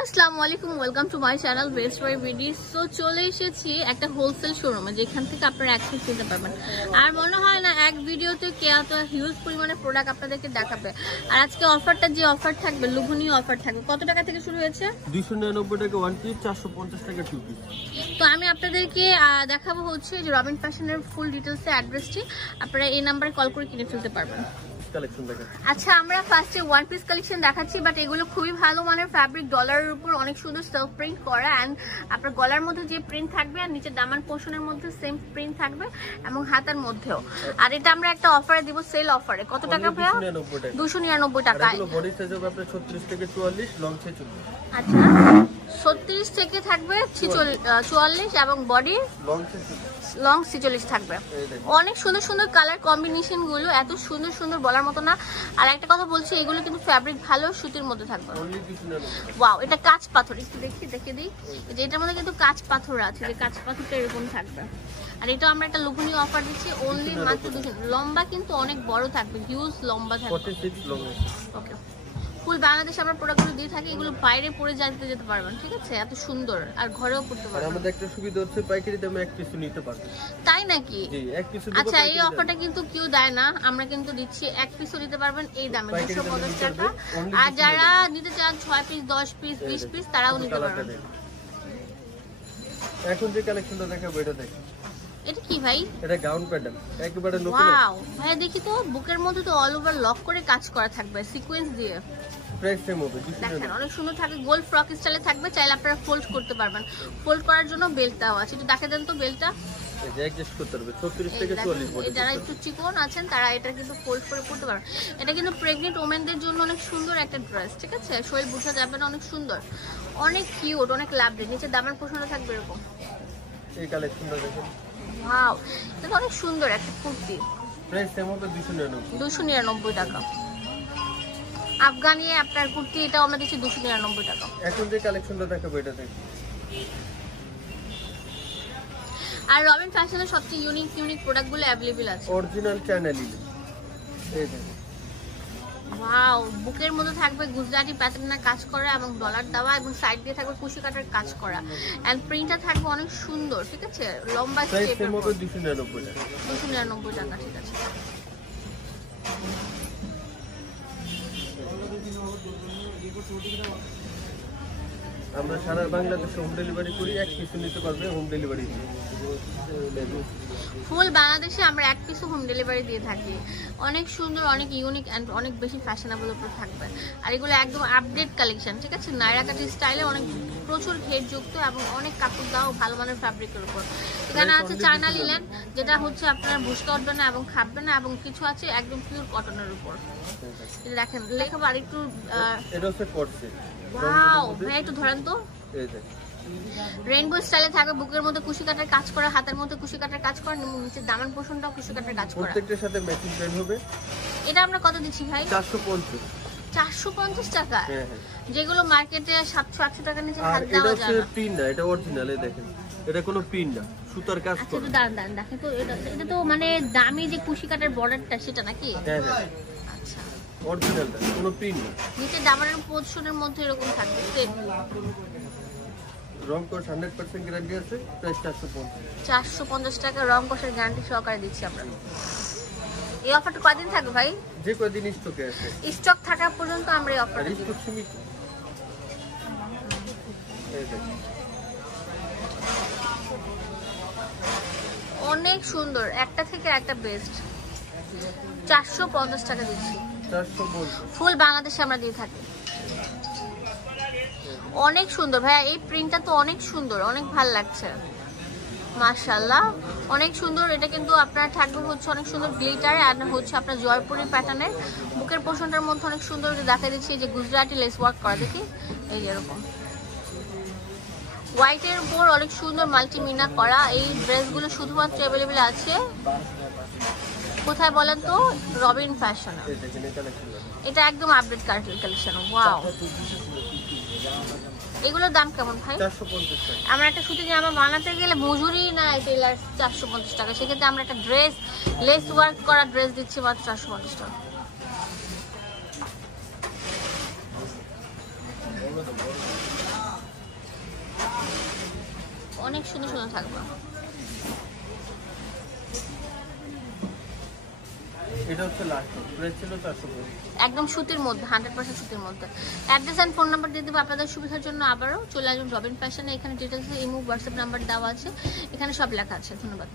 Everyone আসসালামু আলাইকুম, welcome to my channel best buy BD. So চলে এসেছি একটা হোলসেল শোরুমে যেখান থেকে আপনারা অ্যাক্সেস নিতে পারবেন। আর মনে হয় না এক ভিডিওতে কে এত হিউজ পরিমাণে প্রোডাক্ট আপনাদেরকে দেখাবে। আর আজকে অফারটা যে অফার থাকবে, লোভনীয় অফার থাকবে। কত টাকা থেকে শুরু হয়েছে? 299 টাকা ওয়ান পিস, 450 টাকা টু পিস। তো আমি আপনাদেরকে দেখাবো হচ্ছে যে রবিন ফ্যাশনের ফুল ডিটেলসে অ্যাড্রেসটি। আপনারা এই নাম্বারে কল করে কিনে ফেলতে পারবেন। আচ্ছা, আমরা ফার্স্টে ওয়ান পিস কালেকশন দেখাচ্ছি, বাট এগুলো খুবই ভালো মানের ফ্যাব্রিক, ডলারের উপর অনেক সুন্দর সেলফ প্রিন্ট করা। অ্যান্ড আপনার গলার মধ্যে যে প্রিন্ট থাকবে আর নিচে দামান পোর্শনের মধ্যে সেম প্রিন্ট থাকবে এবং হাতার মধ্যেও। আর এটা আমরা একটা অফারে দিব, সেল অফারে। কত টাকা ভাইয়া? 299 টাকা। বডি সাইজ হবে আপনার 36 থেকে 44, লং 46। আচ্ছা, 36 থেকে থাকবে 44 এবং বডি লং 46 থাকবে। অনেক সুন্দর সুন্দর কালার কম্বিনেশন গুলো, এত সুন্দর সুন্দর বলার মতো না। আর একটা কথা বলছি, এগুলো কিন্তু ফ্যাব্রিক ভালো, সুতির মধ্যে থাকবে। ওয়াও, এটা কাঁচ পাথর, একটু দেখে দিই যে এটার মধ্যে কিন্তু কাঁচ পাথর আছে, যে কাঁচ পাথরটা এরকম থাকবে। আর এটা আমরা একটা লোভনীয় অফার দিচ্ছি, অনলি মাত্র 200। লম্বা কিন্তু অনেক বড় থাকবে, হিউজ লম্বা থাকবে। 46 লং। ওকে, ফুল বাংলাদেশে আমরা প্রোডাক্টগুলো দিয়ে থাকি, এগুলো বাইরে পরে যেতে পারবেন, ঠিক আছে? এত সুন্দর, আর ঘরেও পড়তে পারবেন। আর আমাদের একটা সুবিধা হচ্ছে পাইকারি দামে এক পিস নিতে পারবেন। তাই নাকি? জি, এক পিস। আচ্ছা, এই অফারটা কিন্তু কেউ দেয় না, আমরা কিন্তু দিচ্ছি এক পিসও নিতে পারবেন এই দামে, 250 টাকা। আর যারা নিতে চান 6 পিস, 10 পিস, 20 পিস, তারাও নিতে পারবেন। এখন যে কালেকশনটা দেখাবো এটা দেখুন। এটা কি ভাই? এটা গাউন প্যাটার্ন, একেবারে নতুন। ওয়াও ভাই, দেখি তো, বুকের মধ্যে তো অল ওভার লক করে কাজ করা থাকবে সিকোয়েন্স দিয়ে। প্রাইস সেম হবে। দেখেন অনেক সুন্দর থাকবে, গোল ফ্রক স্টাইলে থাকবে। চাইলে আপনারা ফোল্ড করতে পারবেন। ফোল্ড করার জন্য বেল্টটাও আছে, একটু দেখে দেন তো বেল্টটা। এই যে অ্যাডজাস্ট করতে হবে 36 থেকে 44 বডি। যারা একটু চিকন আছেন তারা এটা কিন্তু ফোল্ড করে পড়তে পারবেন। এটা কিন্তু প্রেগনেন্ট ওমেনদের জন্য অনেক সুন্দর একটা ড্রেস, ঠিক আছে? শরীর বোঝা যাবে না, অনেক সুন্দর, অনেক কিউট, অনেক লাভলি। নিচে দামান পোষণে থাকবে এরকম। এই কালেকশনটা দেখুন। ওয়াও, এটা অনেক সুন্দর একটা কুর্তি। প্রাইস সেম হবে 299 টাকা। আফগানি আপনার কুর্তি, এটাও আমরা দিচ্ছি 299 টাকা। এখন যে কালেকশনটা দেখাবো এটা দেখুন। আর রবিন ফ্যাশনের সবচেয়ে ইউনিক প্রোডাক্টগুলো अवेलेबल আছে। Original China lily. এই দেখুন। ওয়াও, বুকের মধ্যে থাকবে গুজরাটি প্যাটার্নের কাজ করা এবং ডলার দেওয়া, এবং সাইড দিয়ে থাকবে কুশি কাটার কাজ করা। এন্ড প্রিন্টটা থাকবে অনেক সুন্দর, ঠিক আছে? লম্বা স্টেপের মধ্যে 299 টাকা। 299 টাকা, ঠিক আছে। আমরা সারা বাংলাদেশে হোম ডেলিভারি করি, এক পিস নিতে পারবে হোম ডেলিভারি। ফুল বাংলাদেশে আমরা এক পিসও হোম ডেলিভারি দিয়ে থাকি। অনেক সুন্দর, অনেক ইউনিক এন্ড অনেক বেশি ফ্যাশনেবল উপর থাকবে। আর এগুলো একদম আপডেট কালেকশন, ঠিক আছে? নাইরা কাটি স্টাইলে, অনেক প্রচুর ঘের যুক্ত এবং অনেক কাপড় দাও ভালো মানের ফ্যাব্রিকের উপর। এখানে আছে চায়না লিলেন, যেটা হচ্ছে আপনার ভুসকা উঠবে না এবং খাবে না, এবং কিছু আছে একদম পিওর কটনের উপর। দেখেন লেখা আর একটু এটা হচ্ছে করছে। ওয়াও ভাই, একটু ধরেন তো। এই দেখুন, রেইনবো স্টাইলে থাকবে, বুকের মধ্যে কুশি কাটার কাজ করা, হাতের মধ্যে কুশি কাটার কাজ করা, নিচে দামান পোর্শনটাও কুশি কাটার কাজ করা। প্রত্যেকটার সাথে ম্যাচিং প্যান্ট হবে। এটা আমরা কত দিচ্ছি ভাই? 450। 450 টাকা? হ্যাঁ। যেগুলো মার্কেটে 700-800 টাকার নিচে হাত দেওয়া যায় না। এটা হচ্ছে পিন না, এটা অরিজিনাল। এই দেখেন, এটা কোনো পিন না, সুতার কাজ করা। আচ্ছা, দাঁড়ান দেখেন তো, এটা তো মানে দামি যে কুশি কাটার বর্ডারটা, সেটা নাকি? হ্যাঁ। আচ্ছা, অরিজিনালটা, কোনো পিন না। নিচে দামানের পোর্শনের মধ্যে এরকম থাকবে। রং কস 100% গ্যারান্টি আছে। প্রাইস 450 টাকা রং কষের গ্যারান্টি সহকারে দিচ্ছি আমরা। এই অফারটা কয়দিন থাকবে ভাই? যে কয়দিন স্টকে আছে, স্টক থাকা পর্যন্ত আমরা এই অফারটা দিই। স্টক সীমিত। এই দেখুন, অনেক সুন্দর, একটা থেকে একটা বেস্ট। 450 টাকা দিচ্ছি। 450 ফুল বাংলাদেশে আমরা দিয়ে থাকি। অনেক সুন্দর ভাইয়া, এই প্রিন্টটা তো অনেক সুন্দর, অনেক ভালো লাগছে, মাশাআল্লাহ, অনেক সুন্দর। এটা কিন্তু আপনার থাকবে হচ্ছে অনেক সুন্দর গ্লিটার, আর হচ্ছে আপনার জয়পুরি প্যাটার্নের। বুকের পোর্শনটার মধ্যে অনেক সুন্দর দেখা দিচ্ছি, যে গুজরাটি লেস ওয়ার্ক করা, দেখি এই এরকম হোয়াইটের উপর অনেক সুন্দর মাল্টিমিনা করা। এই ড্রেসগুলো শুধুমাত্র অ্যাভেলেবেল আছে কোথায় বলেন তো? রবিন ফ্যাশন। এটা একদম আপডেট কালেকশন। ওয়াও, এগুলোর দাম কেমন ভাই? 450 টাকা। আমরা একটা সুতি জামা বানাতে গেলে মজুরি না টেলার 450 টাকা, সেক্ষেত্রে আমরা একটা ড্রেস, লেস ওয়ার্ক করা ড্রেস দিচ্ছি মাত্র 450 টাকা। অনেক সুন্দর সুন্দর থাকবে। এটা হচ্ছে লাস্ট প্রাইস ছিল 450, একদম সুতির মধ্যে 100% সুতির মধ্যে। অ্যাড্রেস অ্যান্ড ফোন নাম্বার দিয়ে দেবো আপনাদের সুবিধার জন্য। আবারও চলে আসবেন রবিন ফ্যাশনে, এখানে ডিটেলসে ইমো হোয়াটসঅ্যাপ নাম্বার দেওয়া আছে, এখানে সব লেখা আছে। ধন্যবাদ।